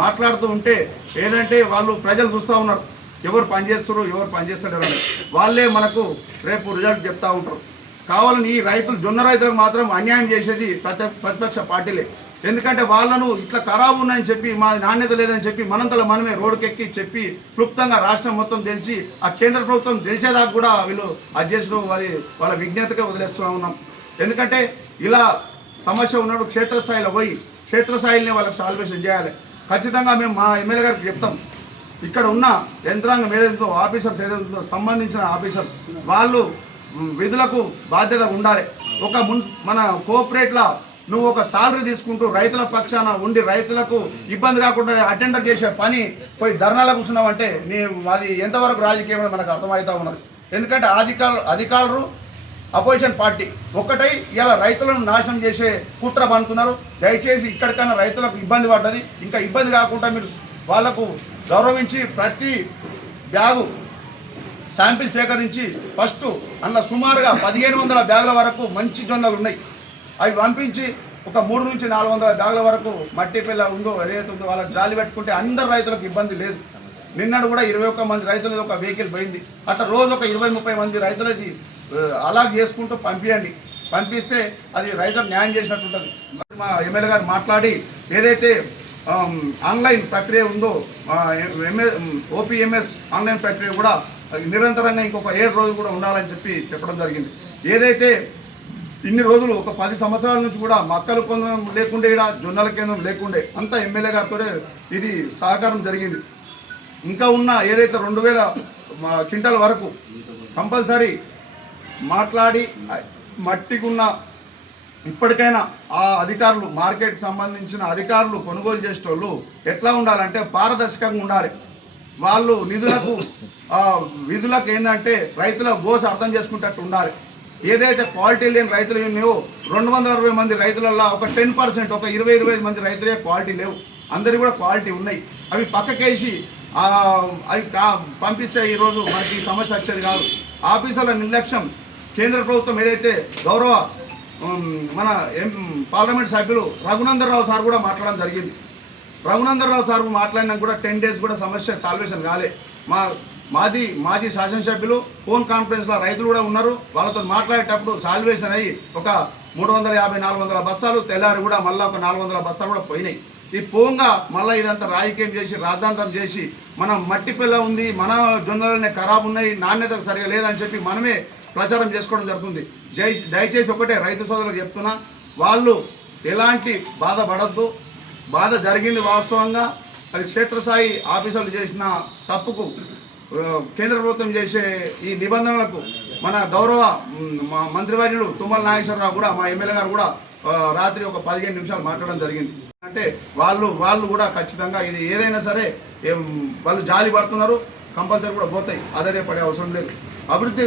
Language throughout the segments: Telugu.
మాట్లాడుతూ ఉంటే ఏదంటే వాళ్ళు ప్రజలు చూస్తూ ఉన్నారు ఎవరు పనిచేస్తారు ఎవరు పనిచేస్తలేరు అని వాళ్ళే మనకు రేపు రిజల్ట్ చెప్తూ ఉంటారు. కావాలని ఈ రైతులు జొన్న రైతులకు మాత్రం అన్యాయం చేసేది ప్రతిపక్ష పార్టీలే. ఎందుకంటే వాళ్ళను ఇట్లా ఖరాబు ఉన్నాయని చెప్పి మా నాణ్యత లేదని చెప్పి మనంతలో మనమే రోడ్డుకెక్కి చెప్పి క్లుప్తంగా రాష్ట్రం మొత్తం తెలిసి ఆ కేంద్ర ప్రభుత్వం తెలిసేదాకా కూడా వీళ్ళు అధ్యక్షుడు అది వాళ్ళ విజ్ఞతగా వదిలేస్తూ ఉన్నాం. ఎందుకంటే ఇలా సమస్య ఉన్నప్పుడు క్షేత్రస్థాయిలో పోయి క్షేత్రస్థాయిని వాళ్ళకి సాల్వేషన్ చేయాలి. ఖచ్చితంగా మేము మా ఎమ్మెల్యే గారికి చెప్తాం. ఇక్కడ ఉన్న యంత్రాంగం ఏదైతుందో ఆఫీసర్స్ ఏదైతుందో సంబంధించిన ఆఫీసర్స్ వాళ్ళు విధులకు బాధ్యత ఉండాలి. ఒక మన కోఆపరేట్లా నువ్వు ఒక సాలరీ తీసుకుంటూ రైతుల పక్షాన ఉండి రైతులకు ఇబ్బంది కాకుండా అటెండర్ చేసే పని పోయి ధర్నాలకు కూర్చున్నావంటే నీ అది ఎంతవరకు రాజకీయం మనకు అర్థమవుతూ ఉన్నది. ఎందుకంటే అధికారులు అపోజిషన్ పార్టీ ఒక్కటై ఇలా రైతులను నాశనం చేసే కుట్ర పనుకున్నారు. దయచేసి ఇక్కడికైనా రైతులకు ఇబ్బంది పడ్డది ఇంకా ఇబ్బంది కాకుండా మీరు వాళ్లకు గౌరవించి ప్రతి బ్యాగు శాంపిల్ సేకరించి ఫస్ట్ అందులో సుమారుగా 1500 బ్యాగుల వరకు మంచి జొన్నలు ఉన్నాయి. అవి పంపించి ఒక 300 నుంచి 400 బ్యాగుల వరకు మట్టి పిల్ల ఉందో ఏదైతే ఉందో వాళ్ళకి జాలి పెట్టుకుంటే అందరు రైతులకు ఇబ్బంది లేదు. నిన్నడు కూడా 21 మంది రైతులది ఒక వెహికల్ పోయింది. అట్లా రోజు ఒక 20-30 మంది రైతులది అలా చేసుకుంటూ పంపిస్తే అది రైతులకు న్యాయం చేసినట్టు ఉంటుంది. మా ఎమ్మెల్యే గారు మాట్లాడి ఏదైతే ఆన్లైన్ ప్రక్రియ ఉందో ఓపీఎంఎస్ ఆన్లైన్ ప్రక్రియ కూడా నిరంతరంగా ఇంకొక 7 రోజులు కూడా ఉండాలని చెప్పడం జరిగింది. ఏదైతే ఇన్ని రోజులు ఒక 10 సంవత్సరాల నుంచి కూడా మక్కలు కేంద్రం లేకుండే ఇక్కడ జొన్నల కేంద్రం లేకుండే అంతా ఎమ్మెల్యే గారితో ఇది సహకారం జరిగింది. ఇంకా ఉన్న ఏదైతే 2000 క్వింటాల వరకు కంపల్సరీ మాట్లాడి మట్టికున్న ఇప్పటికైనా ఆ అధికారులు మార్కెట్ సంబంధించిన అధికారులు కొనుగోలు చేసేటోళ్ళు ఎట్లా ఉండాలంటే పారదర్శకంగా ఉండాలి. వాళ్ళు విధులకు ఏంటంటే రైతుల గోస అర్థం చేసుకునేటట్టు ఉండాలి. ఏదైతే క్వాలిటీ లేని రైతులు ఉన్నాయో 260 మంది రైతులలో ఒక 10% ఒక 20-25 మంది రైతులే క్వాలిటీ లేవు. అందరికీ కూడా క్వాలిటీ ఉన్నాయి. అవి పక్కకేసి అవి పంపిస్తే ఈరోజు మనకి ఈ సమస్య వచ్చేది కాదు. ఆఫీసర్ల నిర్లక్ష్యం కేంద్ర ప్రభుత్వం ఏదైతే గౌరవ మన పార్లమెంట్ సభ్యులు రఘునందన్ రావు సార్ కూడా మాట్లాడడం జరిగింది. రఘునందన్ రావు సార్ మాట్లాడినా కూడా 10 days కూడా సమస్య సాల్వేషన్ కాలే. మాజీ శాసనసభ్యులు ఫోన్ కాన్ఫరెన్స్లో రైతులు కూడా ఉన్నారు. వాళ్ళతో మాట్లాడేటప్పుడు సాల్వేషన్ అయ్యి ఒక 350-400 బస్సాలు తెల్లారి కూడా మళ్ళీ ఒక 400 బస్సాలు కూడా పోయినాయి. ఈ పోంగా మళ్ళీ ఇదంతా రాజకీయం చేసి రాద్ధాంతం చేసి మనం మట్టి పిల్ల ఉంది మన జొన్నలనే ఖరాబు ఉన్నాయి నాణ్యత సరిగా లేదని చెప్పి మనమే ప్రచారం చేసుకోవడం జరుగుతుంది. దయచేసి ఒకటే రైతు సోదరులకు చెప్తున్నా, వాళ్ళు ఎలాంటి బాధపడద్దు. బాధ జరిగింది వాస్తవంగా. అది క్షేత్రస్థాయి ఆఫీసర్లు చేసిన తప్పుకు కేంద్ర ప్రభుత్వం చేసే ఈ నిబంధనలకు మన గౌరవ మంత్రివర్యులు తుమ్మల నాగేశ్వరరావు కూడా మా ఎమ్మెల్యే గారు కూడా రాత్రి ఒక 15 నిమిషాలు మాట్లాడడం జరిగింది. అంటే వాళ్ళు కూడా ఖచ్చితంగా ఇది ఏదైనా సరే వాళ్ళు జాలి పడుతున్నారు. కంపల్సరీ కూడా పోతాయి, ఆధారపడే అవసరం లేదు. అభివృద్ధి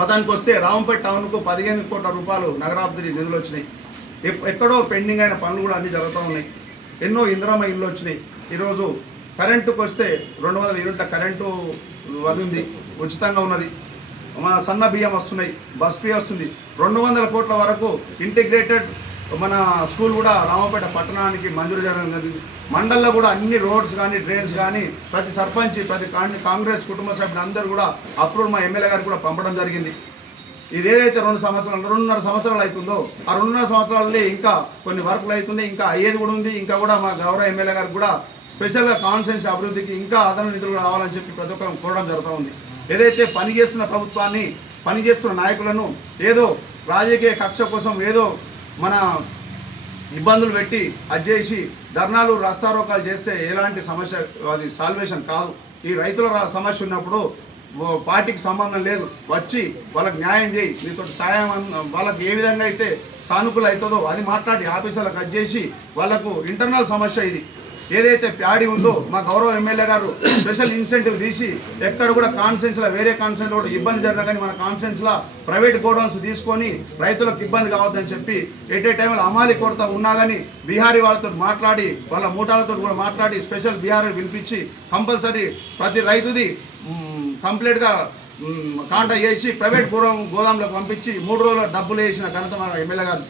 పదానికి వస్తే రామంపేట టౌన్కు 15 కోట్ల రూపాయలు నగరాభివృద్ధి నిధులు వచ్చినాయి. ఎక్కడో పెండింగ్ అయిన పనులు కూడా అన్నీ జరుగుతూ ఉన్నాయి. ఎన్నో ఇందిరమ్మ ఇళ్ళు వచ్చినాయి. ఈరోజు కరెంటుకు వస్తే 200 యూనిట్ల కరెంటు అది ఉంది, ఉచితంగా ఉన్నది. మన సన్న బియ్యం వస్తున్నాయి, బస్ ఫీ వస్తుంది. 200 కోట్ల వరకు ఇంటిగ్రేటెడ్ మన స్కూల్ కూడా రామపేట పట్టణానికి మంజూరు చేయడం జరిగింది. మండల్లో కూడా అన్ని రోడ్స్ కానీ డ్రైన్స్ కానీ ప్రతి సర్పంచ్ ప్రతి కాంగ్రెస్ కుటుంబ సభ్యులు అందరూ కూడా అప్రూవల్ మా ఎమ్మెల్యే గారికి కూడా పంపడం జరిగింది. ఇదేదైతే 2.5 సంవత్సరాలు అవుతుందో ఆ 2.5 సంవత్సరాలే ఇంకా కొన్ని వర్కులు అవుతుంది, ఇంకా అయ్యేది కూడా ఉంది. ఇంకా కూడా మా గౌరవ ఎమ్మెల్యే గారికి కూడా స్పెషల్గా కాన్స్టిట్యుయెన్సీ అభివృద్ధికి ఇంకా అదన నిధులు రావాలని చెప్పి ప్రతి ఒక్కరు కోరడం జరుగుతూ ఉంది. ఏదైతే పనిచేస్తున్న ప్రభుత్వాన్ని పనిచేస్తున్న నాయకులను ఏదో రాజకీయ కక్ష కోసం ఏదో మన ఇబ్బందులు పెట్టి అది చేసి ధర్నాలు రాస్తారోకాలు చేస్తే ఎలాంటి సమస్య అది సాల్వేషన్ కాదు. ఈ రైతుల సమస్య ఉన్నప్పుడు పార్టీకి సంబంధం లేదు, వచ్చి వాళ్ళకి న్యాయం చేయి, మీతో సాయం వాళ్ళకి ఏ విధంగా అయితే సానుకూల అవుతుందో అది మాట్లాడి ఆఫీసర్లకు అది చేసి వాళ్ళకు ఇంటర్నల్ సమస్య ఇది ఏదైతే ప్యాడీ ఉందో మా గౌరవ ఎమ్మెల్యే గారు స్పెషల్ ఇన్సెంటివ్ తీసి ఎక్కడ కూడా కాన్ఫరెన్స్లో వేరే కాన్ఫరెన్స్లో కూడా ఇబ్బంది జరిగినా కానీ మన కాన్ఫరెన్స్లో ప్రైవేట్ గోడౌన్స్ తీసుకొని రైతులకు ఇబ్బంది కావద్దని చెప్పి ఎట్ ఏ టైంలో అమాలి కొరత ఉన్నా కానీ బీహారీ వాళ్ళతో మాట్లాడి వాళ్ళ మూటాలతో కూడా మాట్లాడి స్పెషల్ బీహారీ పిలిపించి కంపల్సరీ ప్రతి రైతుది కంప్లీట్గా కాంటాక్ట్ చేసి ప్రైవేట్ గోదాంలోకి పంపించి 3 రోజుల డబ్బులు వేసిన ఘనత మన ఎమ్మెల్యే గారు